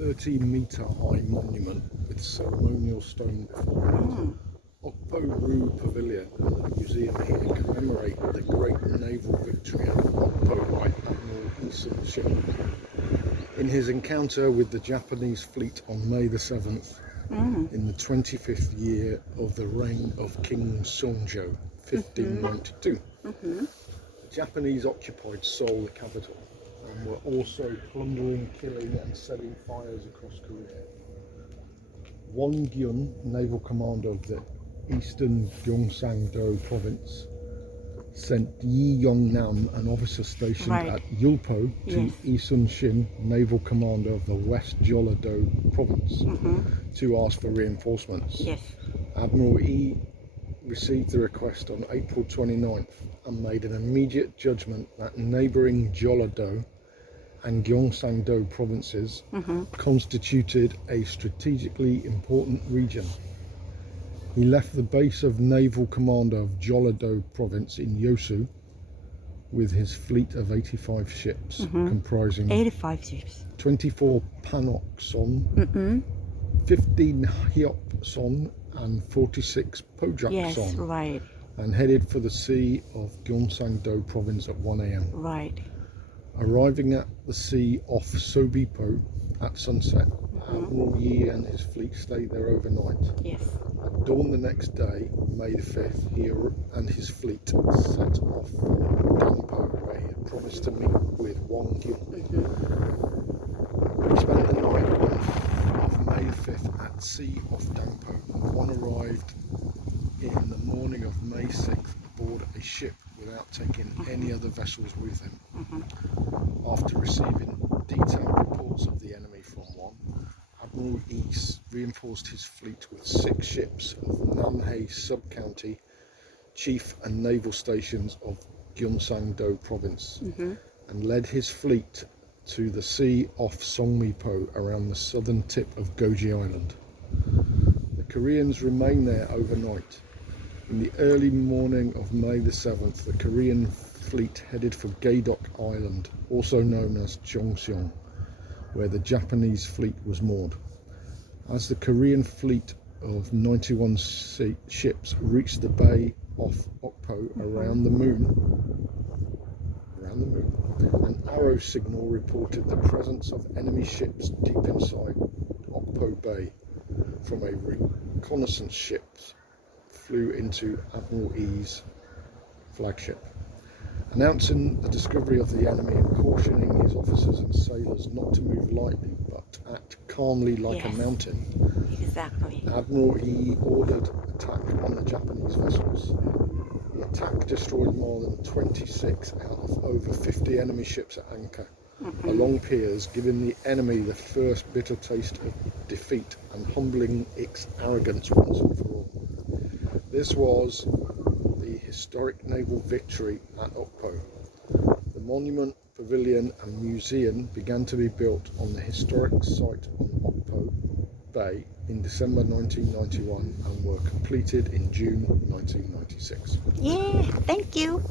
30-metre high monument with ceremonial stone before it. 옥포 Pavilion and the museum here commemorate the great naval victory at 옥포 by Admiral Eason's ship in his encounter with the Japanese fleet on May the 7th in the 25th year of the reign of King Seongjo, 1592. The Japanese occupied Seoul, the capital, and were also plundering, killing and setting fires across Korea. Won Gyun, naval commander of the Eastern Gyeongsang-do province, sent Yi Yong-nam, an officer stationed at Yulpo, to Lee Sun-shin, naval commander of the West Jeolla-do province, to ask for reinforcements. Admiral Yi received the request on April 29th and made an immediate judgment that neighbouring Jeolla-do and Gyeongsang-do provinces constituted a strategically important region. He left the base of naval commander of Jeolla-do province in Yosu with his fleet of 85 ships, comprising 85 ships, 24 Panok-son, 15 Hyop-son and 46 Pojak-son, and headed for the sea of Gyeongsang-do province at 1 a.m. Arriving at the sea off Sobipo at sunset, Admiral Yi and his fleet stayed there overnight. At dawn the next day, May the 5th, he and his fleet set off for Gangpo, where he had promised to meet with Won Gyun. He spent the night of May the 5th at sea off Gangpo, and Won arrived in the morning of May 6th aboard a ship without taking any other vessels with him. After receiving detailed reports of the enemy from Won, Admiral Yi reinforced his fleet with 6 ships of Namhae sub-county, chief and naval stations of Gyeongsang-do province, and led his fleet to the sea off Songmi-po around the southern tip of Goji Island. The Koreans remained there overnight. In the early morning of May the 7th, the Korean fleet headed for Gaedok Island, also known as Cheongseong, where the Japanese fleet was moored. As the Korean fleet of 91 ships reached the bay off 옥포 around the moon, an arrow signal reported the presence of enemy ships deep inside 옥포 Bay. From a reconnaissance ship flew into Admiral Yi's flagship, announcing the discovery of the enemy and cautioning his officers and sailors not to move lightly but act calmly like a mountain. Admiral Yi ordered attack on the Japanese vessels. The attack destroyed more than 26 out of over 50 enemy ships at anchor along piers, giving the enemy the first bitter taste of defeat and humbling its arrogance once and for all. This was the historic naval victory at 옥포. The monument, pavilion and museum began to be built on the historic site on 옥포 Bay in December 1991 and were completed in June 1996. Thank you.